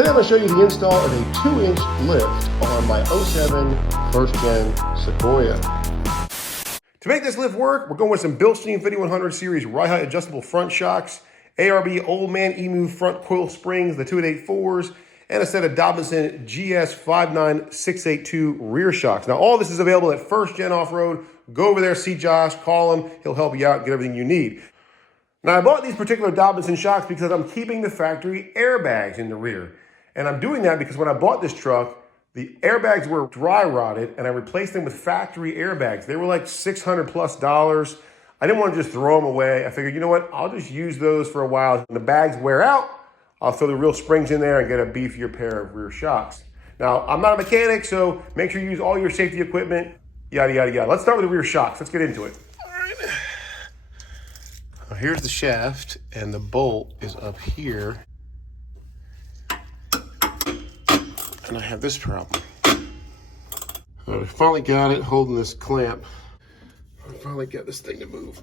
Today I'm going to show you the install of a 2-inch lift on my 07 first gen Sequoia. To make this lift work, we're going with some Bilstein 5100 series ride height adjustable front shocks, ARB Old Man Emu front coil springs, the 284s, and a set of Dobinson GS 59682 rear shocks. Now all this is available at First Gen Off-Road. Go over there, see Josh, call him, he'll help you out, get everything you need. Now I bought these particular Dobinson shocks because I'm keeping the factory airbags in the rear. And I'm doing that because when I bought this truck, the airbags were dry rotted and I replaced them with factory airbags. They were like $600+. I didn't want to just throw them away. I figured, you know what? I'll just use those for a while. When the bags wear out, I'll throw the real springs in there and get a beefier pair of rear shocks. Now, I'm not a mechanic, so make sure you use all your safety equipment, yada, yada, yada. Let's start with the rear shocks. Let's get into it. All right. Now, here's the shaft and the bolt is up here. And I have this problem. I finally got it holding this clamp. I finally got this thing to move.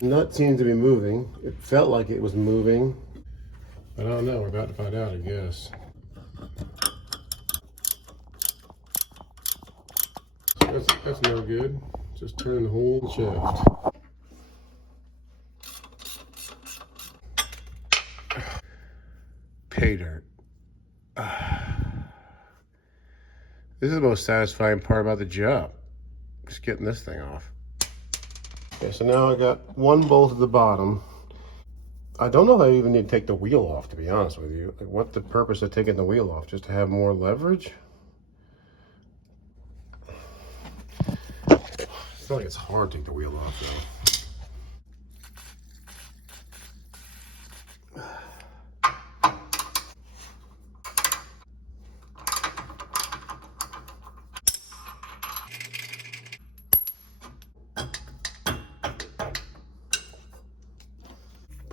Nut seems to be moving. It felt like it was moving. But I don't know, we're about to find out, I guess. That's no good. Just turn the whole shaft. Pay dirt. This is the most satisfying part about the job. Just getting this thing off. Okay, so now I got one bolt at the bottom. I don't know if I even need to take the wheel off, to be honest with you. Like, what's the purpose of taking the wheel off? Just to have more leverage? I feel like it's hard to take the wheel off, though.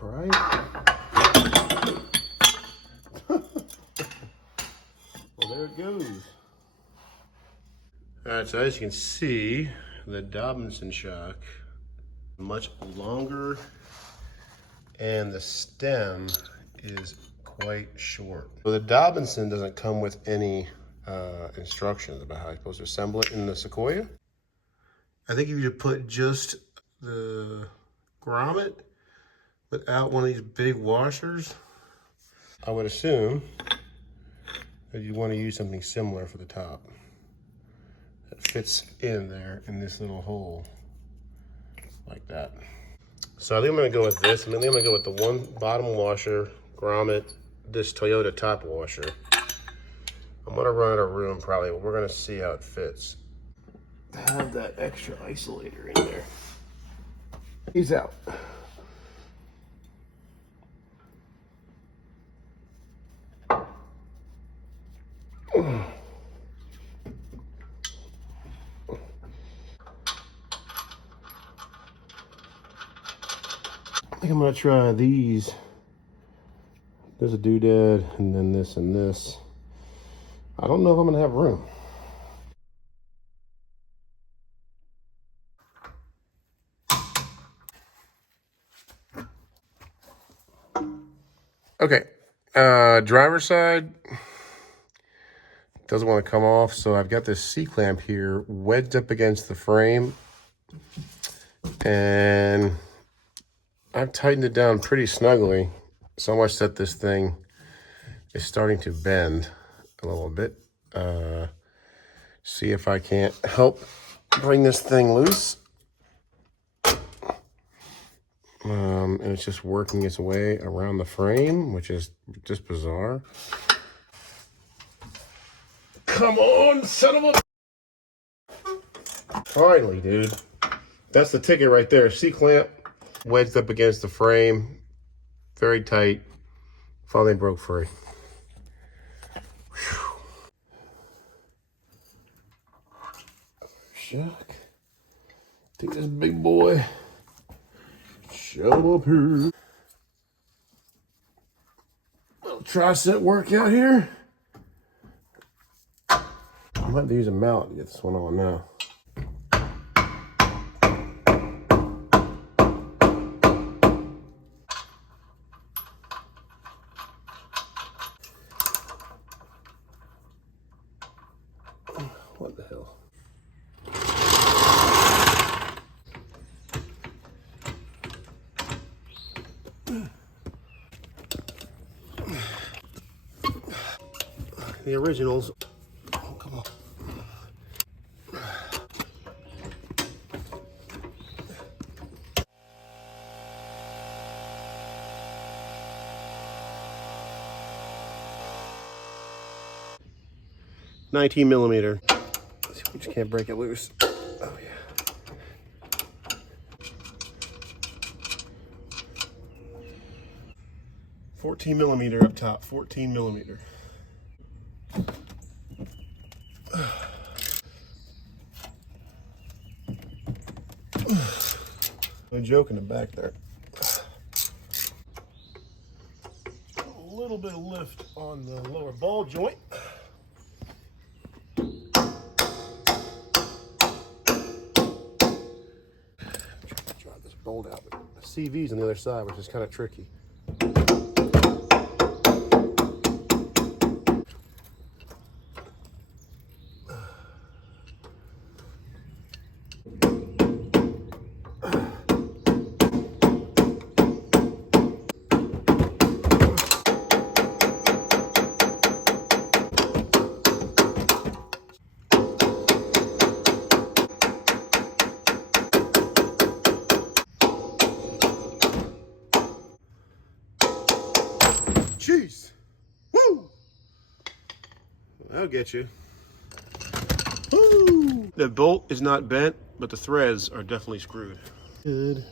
Right. Well, there it goes. All right, so as you can see, the Dobinson shock much longer and the stem is quite short. So the Dobinson doesn't come with any instructions about how you're supposed to assemble it in the Sequoia. I think if you put just the grommet without one of these big washers, I would assume that you want to use something similar for the top that fits in there in this little hole like that. So I think I'm going to go with this. I think I'm going to go with the one bottom washer, grommet, this Toyota top washer. I'm going to run out of room probably, but we're going to see how it fits. Have that extra isolator in there. He's out. I think I'm gonna try these. There's a doodad, and then this and this. I don't know if I'm gonna have room. Okay, driver's side doesn't want to come off, so I've got this C-clamp here wedged up against the frame, and I've tightened it down pretty snugly, so much that this thing is starting to bend a little bit. See if I can't help bring this thing loose. And it's just working its way around the frame, which is just bizarre. Come on, son of a... Finally, dude. That's the ticket right there. C-clamp wedged up against the frame. Very tight. Finally broke free. Whew. Shock. Take this big boy. Shove him up here. Little tricep workout here. I'm about to use a mallet to get this one on now. The originals. Oh, come on. $19mm. Let's see if we just can't break it loose. Oh yeah. $14mm up top. 14mm. No joke in the back there. A little bit of lift on the lower ball joint. Drive this bolt out, but the CV's on the other side, which is kind of tricky. Jeez. Woo! That'll get you. Woo! The bolt is not bent, but the threads are definitely screwed. Good.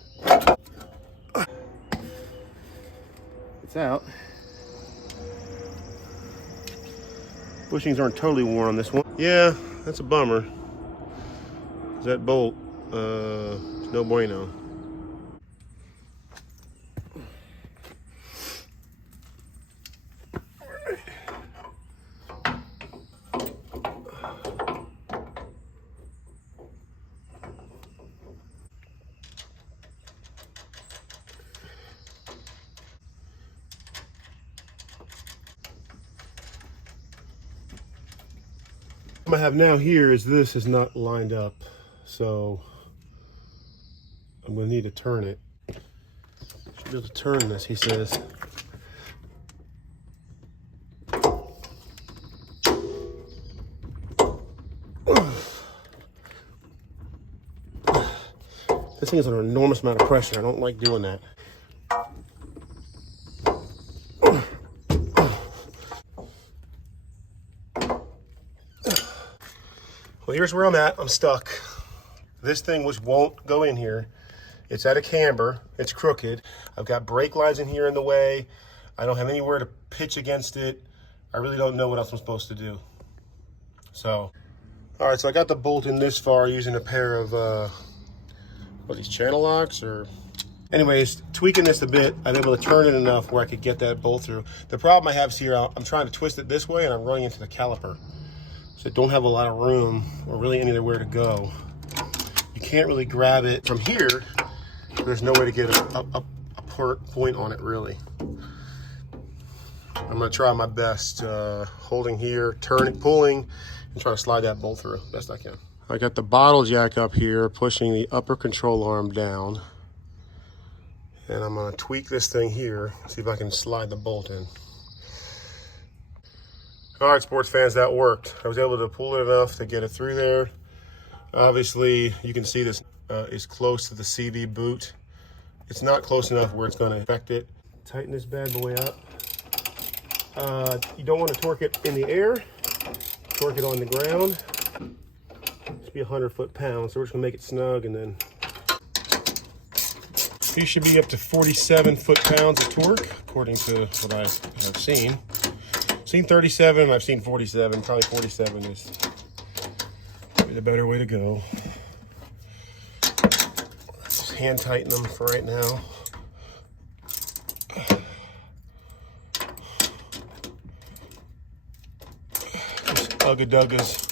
It's out. Bushings aren't totally worn on this one. Yeah, that's a bummer. That bolt, no bueno. What I have now here is this is not lined up, so I'm going to need to turn it. Should be able to turn this, he says. This thing is under an enormous amount of pressure. I don't like doing that. Well, here's where I'm at. I'm stuck. This thing won't go in here. It's at a camber. It's crooked. I've got brake lines in here in the way. I don't have anywhere to pitch against it. I really don't know what else I'm supposed to do. So, all right, so I got the bolt in this far using a pair of, what, these channel locks or... Anyways, tweaking this a bit, I'm able to turn it enough where I could get that bolt through. The problem I have is here, I'm trying to twist it this way and I'm running into the caliper. So I don't have a lot of room or really anywhere to go. You can't really grab it from here. There's no way to get a point on it, really. I'm gonna try my best holding here, turning, pulling, and try to slide that bolt through best I can. I got the bottle jack up here, pushing the upper control arm down. And I'm gonna tweak this thing here, see if I can slide the bolt in. All right, sports fans, that worked. I was able to pull it enough to get it through there. Obviously, you can see this is close to the CV boot. It's not close enough where it's gonna affect it. Tighten this bad boy up. You don't wanna torque it in the air, torque it on the ground. It's be 100 foot-pounds, so we're just gonna make it snug and then. These should be up to 47 foot-pounds of torque, according to what I have seen. I've seen 37, I've seen 47. Probably 47 is the better way to go. Just hand tighten them for right now. Just ugga-duggas.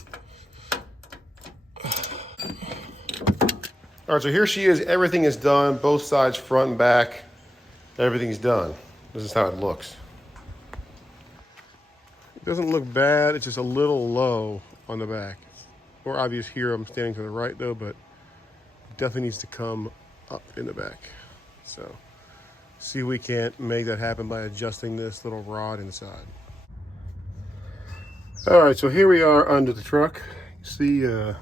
All right, so here she is. Everything is done. Both sides, front and back. Everything's done. This is how it looks. It doesn't look bad. It's just a little low on the back. Or obvious here, I'm standing to the right though, but it definitely needs to come up in the back. So See if we can't make that happen by adjusting this little rod inside. All right, so here we are under the truck. See, you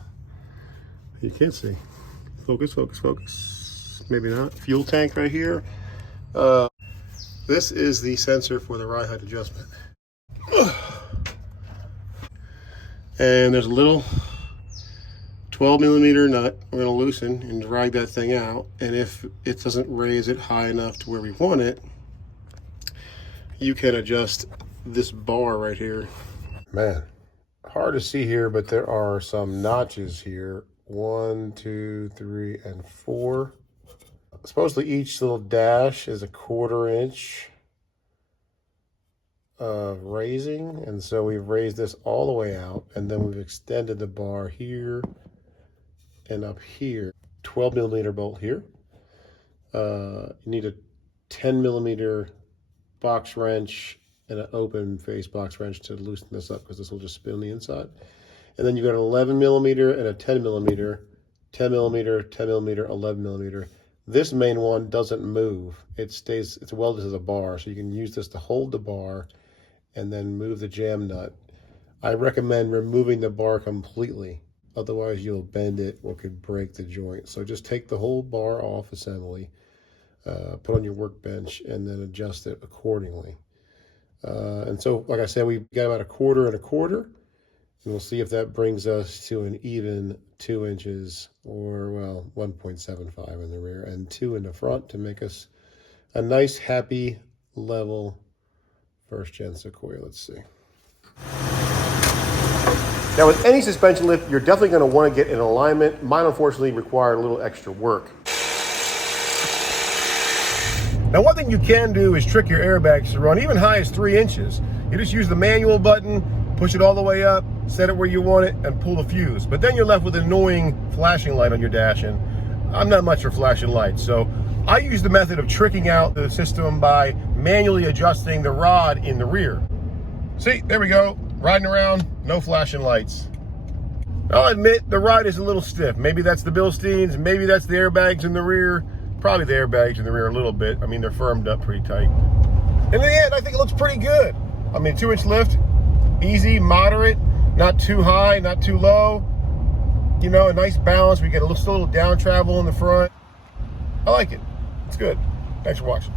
can't see. Focus, focus, focus. Maybe not. Fuel tank right here. This is the sensor for the ride height adjustment. And there's a little 12mm nut we're going to loosen and drag that thing out. And if it doesn't raise it high enough to where we want it, you can adjust this bar right here. Man, hard to see here, but there are some notches here. 1, 2, 3, and 4. Supposedly each little dash is a 1/4 inch of raising, and so we've raised this all the way out, and then we've extended the bar here and up here. 12mm bolt here. You need a 10mm box wrench and an open face box wrench to loosen this up, because this will just spin on the inside. And then you got an 11mm and a 10mm, 10mm, 10mm, 11mm. This main one doesn't move. It stays, it's welded to the bar, so you can use this to hold the bar and then move the jam nut. I recommend removing the bar completely, otherwise you'll bend it or could break the joint. So just take the whole bar off assembly, put on your workbench, and then adjust it accordingly. And so, like I said, we've got about 1/4 and 1/4, and we'll see if that brings us to an even 2 inches, or, well, 1.75 in the rear and 2 in the front to make us a nice, happy, level first gen Sequoia. Let's see. Now, with any suspension lift, you're definitely going to want to get in alignment. Mine, unfortunately, required a little extra work. Now, one thing you can do is trick your airbags to run even high as 3 inches. You just use the manual button, push it all the way up, set it where you want it, and pull the fuse. But then you're left with an annoying flashing light on your dash, and I'm not much for flashing lights. So I use the method of tricking out the system by manually adjusting the rod in the rear. See, there we go. Riding around, no flashing lights. I'll admit the ride is a little stiff. Maybe that's the Bilsteins, maybe that's the airbags in the rear. Probably the airbags in the rear a little bit. I mean, they're firmed up pretty tight. In the end, I think it looks pretty good. I mean, 2-inch lift, easy, moderate, not too high, not too low. You know, a nice balance. We get a little down travel in the front. I like it. It's good. Thanks for watching.